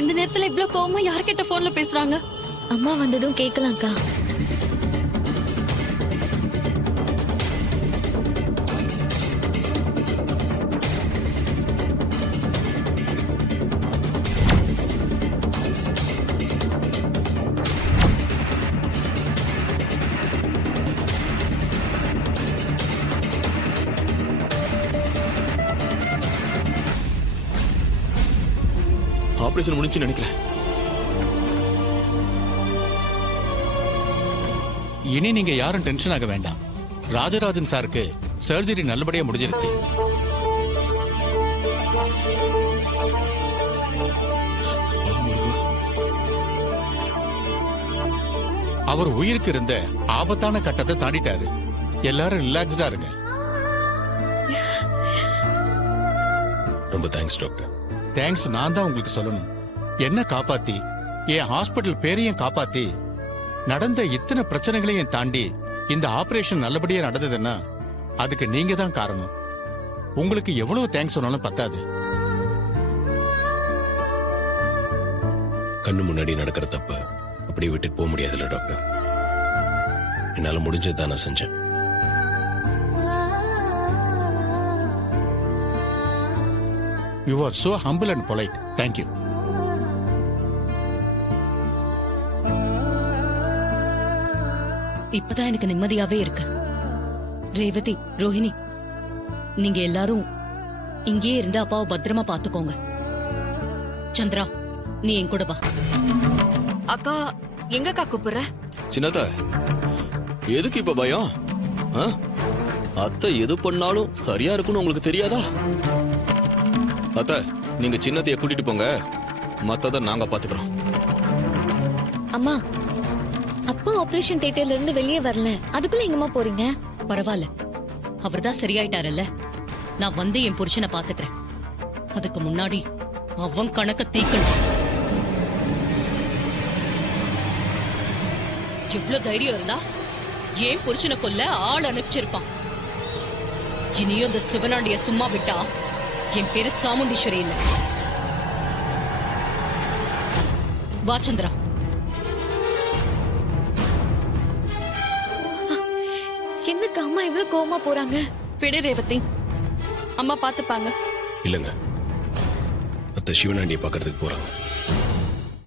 இந்த நேரத்துல இவ்ளோ கோவமா யார்கிட்ட போன்ல பேசுறாங்க? அம்மா வந்ததும் கேட்கலாம்க்கா. ஆபரேஷன் முடிஞ்சுன்னு நினைக்கிறேன். இனி நீங்க யாரும் டென்ஷன் ஆக வேண்டாம். ராஜராஜன் சாருக்கு சர்ஜரி நல்லபடியா முடிஞ்சிருச்சு. அவர் உயிருக்கு இருந்த ஆபத்தான கட்டத்தை தாண்டிட்டாரு. எல்லாரும் ரிலாக்ஸ்டா இருங்க. ரொம்ப தேங்க்ஸ் டாக்டர். தேங்க்ஸ் நான் தான் உங்களுக்கு சொல்லணும். என்ன காப்பாத்தி என் ஹாஸ்பிட்டல் பேரையும் காப்பாத்தி நடந்த இத்தனை பிரச்சனைகளையும் தாண்டி இந்த ஆபரேஷன் நல்லபடியா நடந்ததுன்னா அதுக்கு நீங்க தான் காரணம். உங்களுக்கு எவ்வளவு தேங்க்ஸ் சொன்னாலும் பத்தாது. கண்ணு முன்னாடி நடக்கிற தப்ப அப்படியே விட்டுட்டு போக முடியாதுல்ல டாக்டர். என்னால முடிஞ்சதுதான் நான் செஞ்சேன். You are so humble and polite. Thank you. இப்பதான் எனக்கு நிம்மதியாவே இருக்கு. ரேவதி, ரோஹிணி, நீங்க எல்லாரும் இங்கேயே இருந்து அப்பாவை பத்திரமா பாத்துக்கோங்க. சந்திரா, நீ என் கூட வா. அக்கா எங்கக்கா கூப்பிடுற? சின்னதா எதுக்கு இப்ப பயம்? அத்தை எது பண்ணாலும் சரியா இருக்குன்னு உங்களுக்கு தெரியாதா? அத்தை, நீங்க சின்னத்தைய கூட்டிட்டு போங்க, மத்தத நாங்க பாத்துக்கிறோம். அம்மா, அப்பா ஆபரேஷன் தியேட்டர்ல இருந்து வெளியே வரல, அதுக்குள்ள எங்கம்மா போறீங்க? பரவாயில்ல, அவர்தான் சரியாயிட்டாரல்ல. நான் வந்து என் புருஷனை பாத்துக்கிறேன். அதுக்கு முன்னாடி அவன் கணக்க தீக்கணும். எவ்வளவு தைரியம் இருந்தா ஏன் புருஷனை கொல்ல ஆள் அனுப்பிச்சிருப்பான். இனியும் இந்த சிவனாண்டிய சும்மா விட்டா என் பேரு சாமுண்டீஸ்வரி இல்ல. வா சந்திரா. என்னக்கு அம்மா இவ்வளவு கோவமா போறாங்க? விடு ரேவதி, அம்மா பாத்துப்பாங்க. இல்லங்க, அத்தை சிவனாண்டியை பாக்குறதுக்கு போறாங்க.